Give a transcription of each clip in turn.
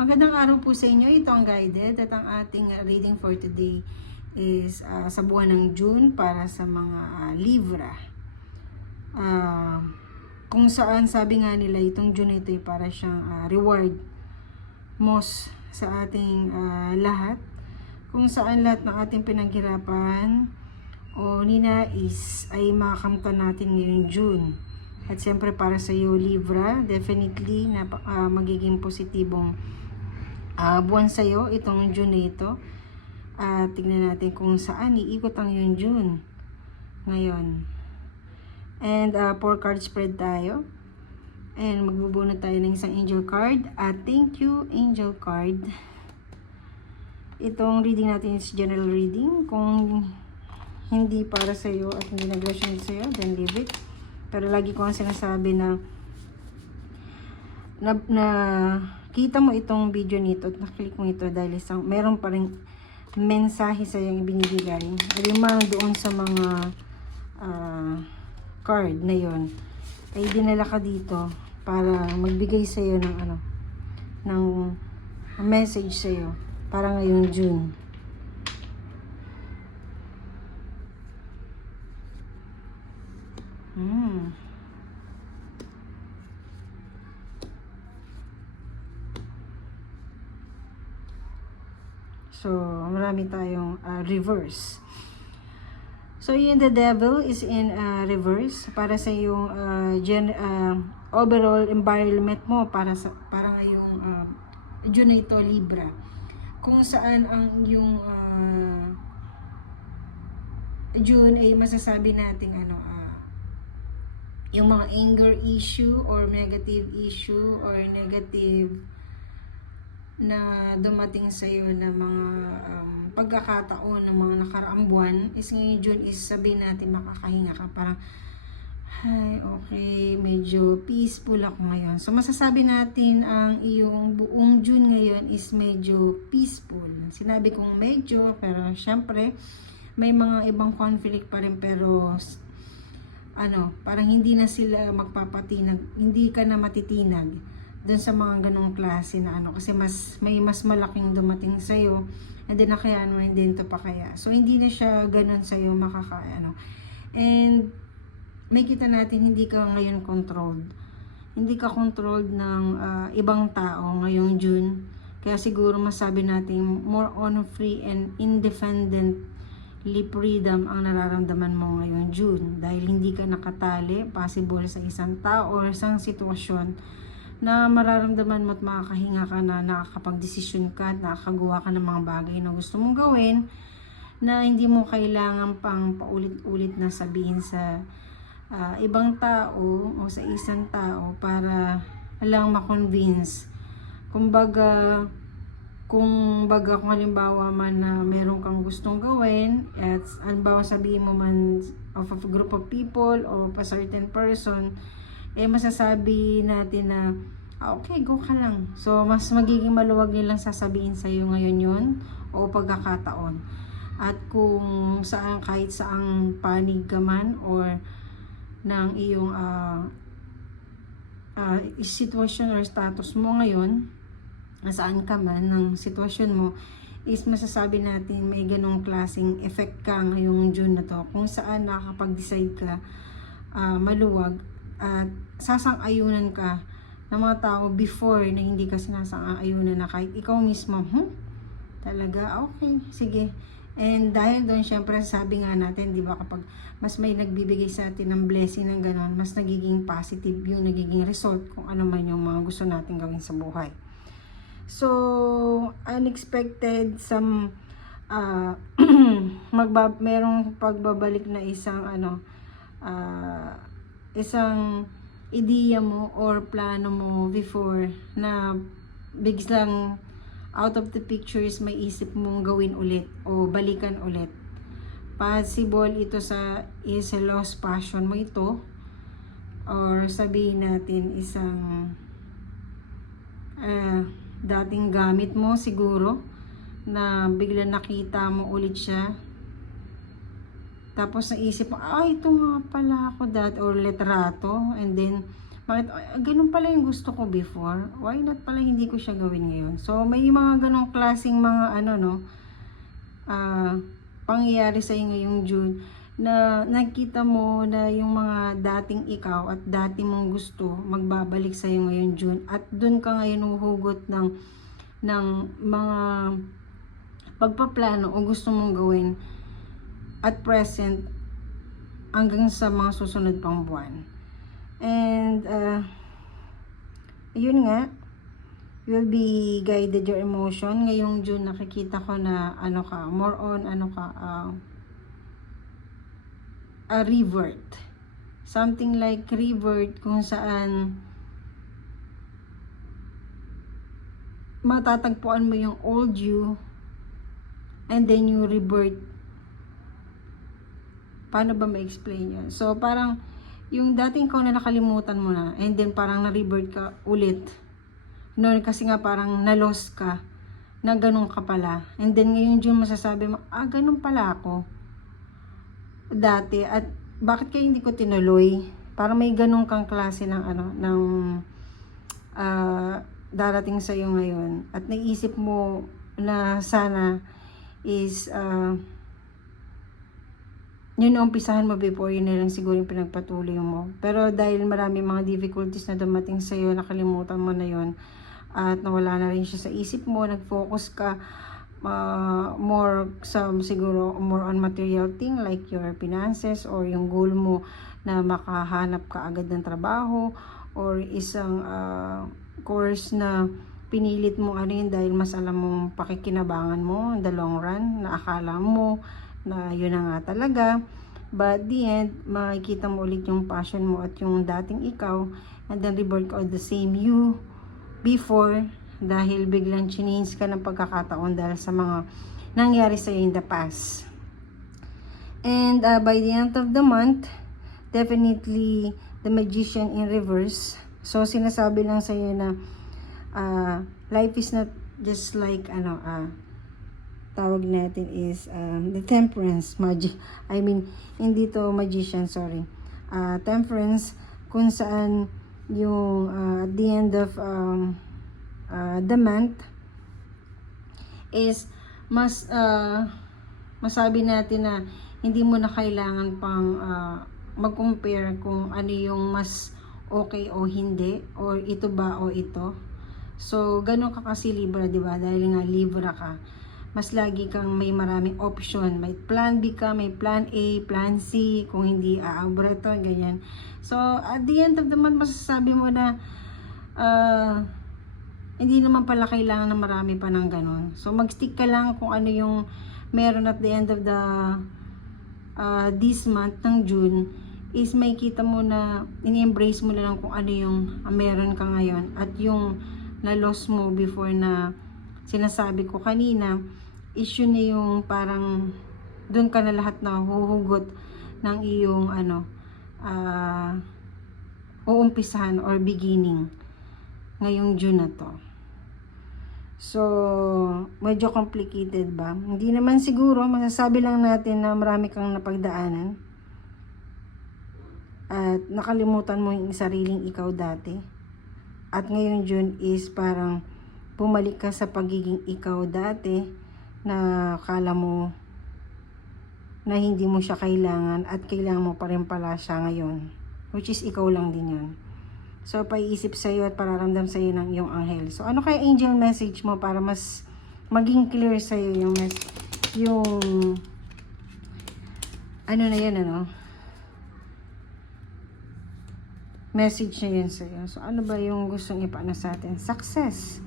Magandang araw po sa inyo. Ito ang guided at ang ating reading for today is sa buwan ng June para sa mga Libra. Kung saan sabi nga nila itong June ito ay para siyang reward most sa ating lahat. Kung saan lahat ng ating pinaghirapan o ninais ay makakamtan natin ngayong June. At siyempre para sa iyo Libra, definitely na magiging positibong buwan sa iyo itong June na ito. Tignan natin kung saan iikot ang yung June ngayon. And 4 card spread tayo. And magbubunot tayo ng isang angel card. Thank you angel card. Itong reading natin is general reading. Kung hindi para sa iyo at hindi nag-resonate sa iyo, then leave it. Pero lagi ko ang sinasabi na kita mo itong video nito at naklik mo ito dahil meron pa rin mensahe sa yung ibinibigay. Limang doon sa mga card na yon ay dinala ka dito para magbigay sa iyo ng message sa iyo para ngayong June. So, marami tayong reverse. So, yun, the devil is in reverse para sa yung overall environment mo para ngayong June ito, Libra. Kung saan ang yung June ay masasabi nating yung mga anger issue or negative issue or negative na dumating sa iyo na mga pagkakataon ng mga nakaraang buwan is ngayon June is sabihin natin makakahinga ka, parang ay okay, medyo peaceful ako ngayon. So masasabi natin ang iyong buong June ngayon is medyo peaceful. Sinabi kong medyo, pero syempre may mga ibang conflict pa rin, pero parang hindi na sila magpapatinag, hindi ka na matitinag doon sa mga ganong klase na kasi may mas malaking dumating sa iyo, and then nakayaan mo din to pa kaya. So hindi na siya ganoon sa iyo and may kita natin hindi ka ngayon controlled. Hindi ka controlled ng ibang tao ngayong June. Kaya siguro masabi natin more on free and independently freedom ang nararamdaman mo ngayong June. Dahil hindi ka nakatali, possible sa isang tao or isang sitwasyon na mararamdaman mo at makakahinga ka na, nakakapag-desisyon ka, nakakagawa ka ng mga bagay na gusto mong gawin na hindi mo kailangan pang paulit-ulit na sabihin sa ibang tao o sa isang tao para lang ma-convince. Kumbaga kung halimbawa man na meron kang gustong gawin at halimbawa sabihin mo man of a group of people o a certain person, masasabi natin na okay, go ka lang. So mas magiging maluwag nilang sasabihin sa iyo ngayon yon o pagkakataon. At kung saan, kahit saang panig ka man or ng iyong sitwasyon or status mo ngayon, nasaan ka man ng sitwasyon mo, is masasabi natin may ganong klaseng effect ka ngayong June na to, kung saan nakakapag-decide ka maluwag at sasang-ayunan ka ng mga tao before na hindi ka sinasang-ayunan na kahit ikaw mismo, talaga, okay, sige. And dahil doon, syempre, sabi nga natin, di ba, kapag mas may nagbibigay sa atin ng blessing ng ganon, mas nagiging positive yung nagiging result kung ano man yung mga gusto natin gawin sa buhay. So, unexpected, merong pagbabalik na isang ideya mo or plano mo before na biglang out of the pictures may isip mong gawin ulit o balikan ulit. Possible ito is a lost passion mo ito, or sabihin natin isang dating gamit mo siguro na biglang nakita mo ulit siya. Tapos naisip mo, ito nga pala ako or litrato, and then Bakit, ganun pala yung gusto ko before. Why not pala hindi ko siya gawin ngayon? So, may mga ganong klaseng mga ano, no, pangyayari sa ngayong June na nakita mo na yung mga dating ikaw at dati mong gusto magbabalik sa iyo ngayong June at doon ka ngayon huhugot ng mga pagpaplano o gusto mong gawin at present hanggang sa mga susunod pang buwan. And yun nga, will be guided your emotion. Ngayong June nakikita ko na ano ka, more on ano ka, a revert. Something like revert kung saan matatagpuan mo yung old you and then you revert. Paano ba ma-explain yun? So parang yung dating ko na nakalimutan mo na and then parang na-revert ka ulit. No, kasi nga parang na-lost ka na ganun ka pala. And then ngayon June masasabi mo, ganun pala ako dati at bakit kaya hindi ko tinuloy? Para may ganun kang klase ng ano, ng darating sa iyo ngayon at naisip mo na sana is yun na umpisahan mo before, yun na lang siguro yung pinagpatuloy mo. Pero dahil marami mga difficulties na dumating sa iyo, nakalimutan mo na yun at nawala na rin siya sa isip mo, nag-focus ka more sa siguro more on material thing like your finances or yung goal mo na makahanap ka agad ng trabaho or isang course na pinilit mo ano yun dahil mas alam mong pakikinabangan mo in the long run na akala mo na yun na nga talaga, but the end makikita mo ulit yung passion mo at yung dating ikaw and then revert ka the same you before dahil biglang change ka ng pagkakataon dahil sa mga nangyari sa in the past. And by the end of the month, definitely the Magician in reverse. So sinasabi lang sa iyo na life is not just like ano tawag natin is the temperance magic. I mean, hindi to magician, sorry. Temperance kung saan yung at the end of the month is masabi natin na hindi mo na kailangan pang mag-compare kung ano yung mas okay o hindi or ito ba o ito. So ganun ka kasi libra, di ba? Dahil nga libra ka, mas lagi kang may maraming option. May plan B ka, may plan A, plan C, kung hindi aabreto, ganyan. So, at the end of the month, masasabi mo na hindi naman pala kailangan na marami pa ng ganun. So, mag-stick ka lang kung ano yung meron at the end of the this month ng June is may kita mo na ini-embrace mo na lang kung ano yung meron ka ngayon at yung na-loss mo before na sinasabi ko kanina, issue na yung parang doon ka na lahat na huhugot ng iyong ano uumpisahan or beginning ngayong June na to. So medyo complicated ba? Hindi naman siguro, masasabi lang natin na marami kang napagdaanan at nakalimutan mo yung sariling ikaw dati at ngayong June is parang bumalik ka sa pagiging ikaw dati na akala mo na hindi mo siya kailangan at kailangan mo pa rin pala siya ngayon, which is ikaw lang din yun. So paiisip sa iyo at pararamdam sa iyo ng iyong anghel. So ano kaya angel message mo para mas maging clear sa iyo yung ano na yan, ano message na yun sa iyo. So ano ba yung gustong ipaano sa atin? Success.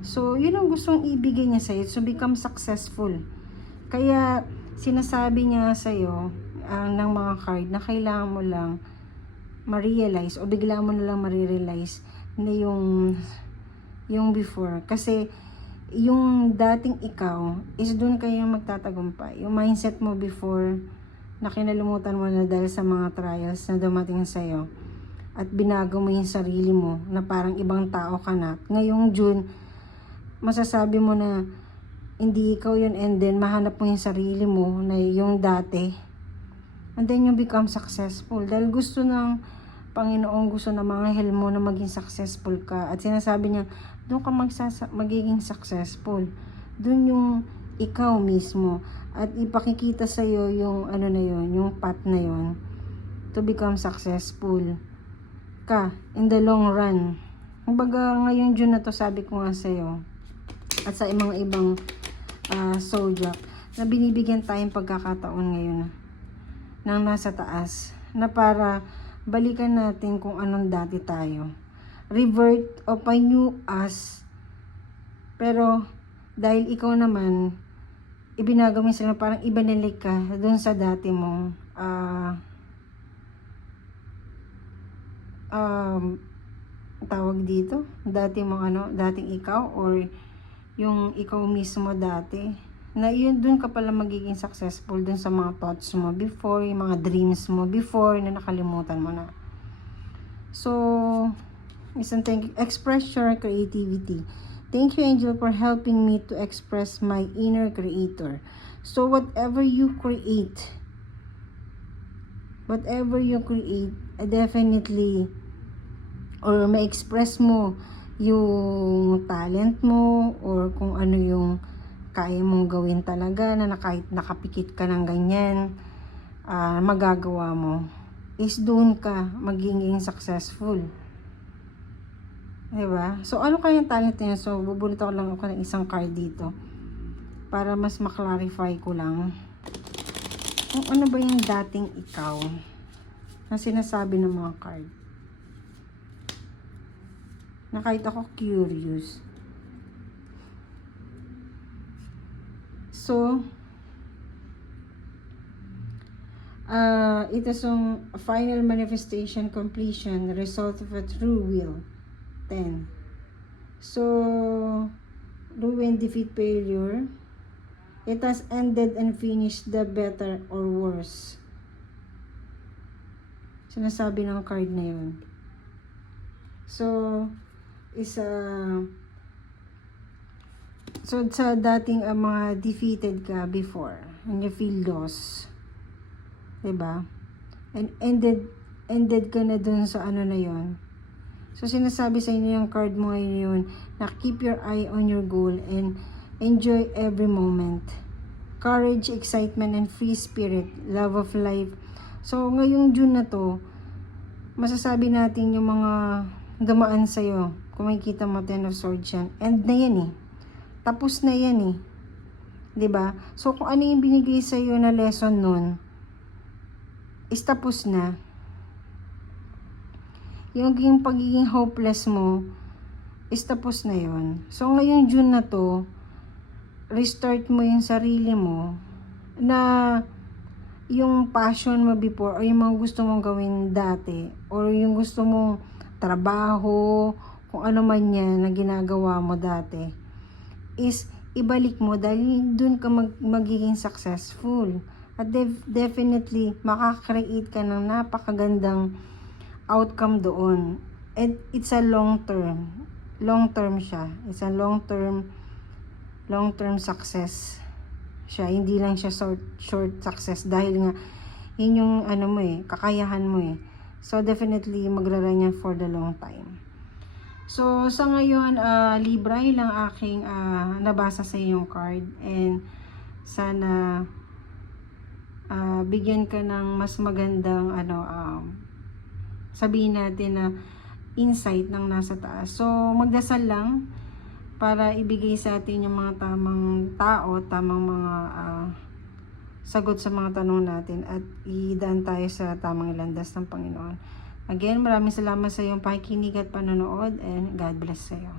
So, yun ang gustong ibigay niya sa'yo. So, become successful. Kaya, sinasabi niya sa'yo ng mga card na kailangan mo lang ma-realize o bigla mo na lang ma-realize na yung before. Kasi, yung dating ikaw is doon kayo magtatagumpay. Yung mindset mo before na kinalimutan mo na dahil sa mga trials na dumating sa'yo at binago mo yung sarili mo na parang ibang tao ka na. Ngayong June, masasabi mo na hindi ikaw yun and then mahanap mo yung sarili mo na yung dati and then you become successful dahil gusto ng Panginoon gusto ng mga anghel mo na maging successful ka. At sinasabi niya, doon ka magiging successful. Doon yung ikaw mismo. At ipakikita sa'yo yung ano na yun, yung path na yun to become successful ka in the long run. Kumbaga ngayong June na to, sabi ko nga sa'yo, at sa mga ibang zodiac, na binibigyan tayong pagkakataon ngayon ng nasa taas, na para balikan natin kung anong dati tayo. Revert of a new us. Pero dahil ikaw naman, ibinago mo sila, parang ibanilik ka doon sa dati mong tawag dito, dati mong dating ikaw, or yung ikaw mismo dati, na yun, dun ka pala magiging successful dun sa mga thoughts mo before, yung mga dreams mo before na nakalimutan mo na. So, isang thank you. Express your creativity. Thank you, Angel, for helping me to express my inner creator. So, whatever you create, definitely, or ma-express mo yung talent mo, or kung ano yung kaya mong gawin talaga, na kahit nakapikit ka ng ganyan, magagawa mo, is doon ka magiging successful. Diba? So, ano kayang talent niya? So, bubunot ako lang ako ng isang card dito para mas maklarify ko lang kung ano ba yung dating ikaw na sinasabi ng mga card. Na kahit ako curious. So, ito yung final manifestation, completion, result of a true will. 10. So, ruin, defeat, failure. It has ended and finished, the better or worse. Sinasabi ng card na yun. So, so sa dating mga defeated ka before, and you feel lost, diba? And ended ka na dun sa ano na yon. So sinasabi sa inyo yung card mo ngayon yun, na keep your eye on your goal and enjoy every moment. Courage, excitement, and free spirit, love of life. So ngayong June na to, masasabi natin yung mga dumaan sa'yo. Kung makikita mo, 10 of Swords yan. End na yan eh. Tapos na yan eh. 'Di ba? So, kung ano yung binigay sa'yo na lesson nun, is tapos na. Yung pagiging hopeless mo, is tapos na yon. So, ngayong June na to, restart mo yung sarili mo, na yung passion mo before, or yung mga gusto mong gawin dati, or yung gusto mong trabaho, kung ano man yan na ginagawa mo dati, is ibalik mo dahil dun ka magiging successful. At definitely, makakreate ka ng napakagandang outcome doon. And it's a long term. Long term siya. It's a long term success siya. Hindi lang siya short success dahil nga yun yung kakayahan mo eh. So, definitely, magra-run yan for the long time. So, sa ngayon, Libra, yun lang aking nabasa sa iyong card. And, sana, bigyan ka ng mas magandang, sabihin natin na insight ng nasa taas. So, magdasal lang para ibigay sa atin yung mga tamang tao, tamang mga sagot sa mga tanong natin, at idaan tayo sa tamang landas ng Panginoon. Again, maraming salamat sa iyong pakikinig at panonood, and God bless sa iyo.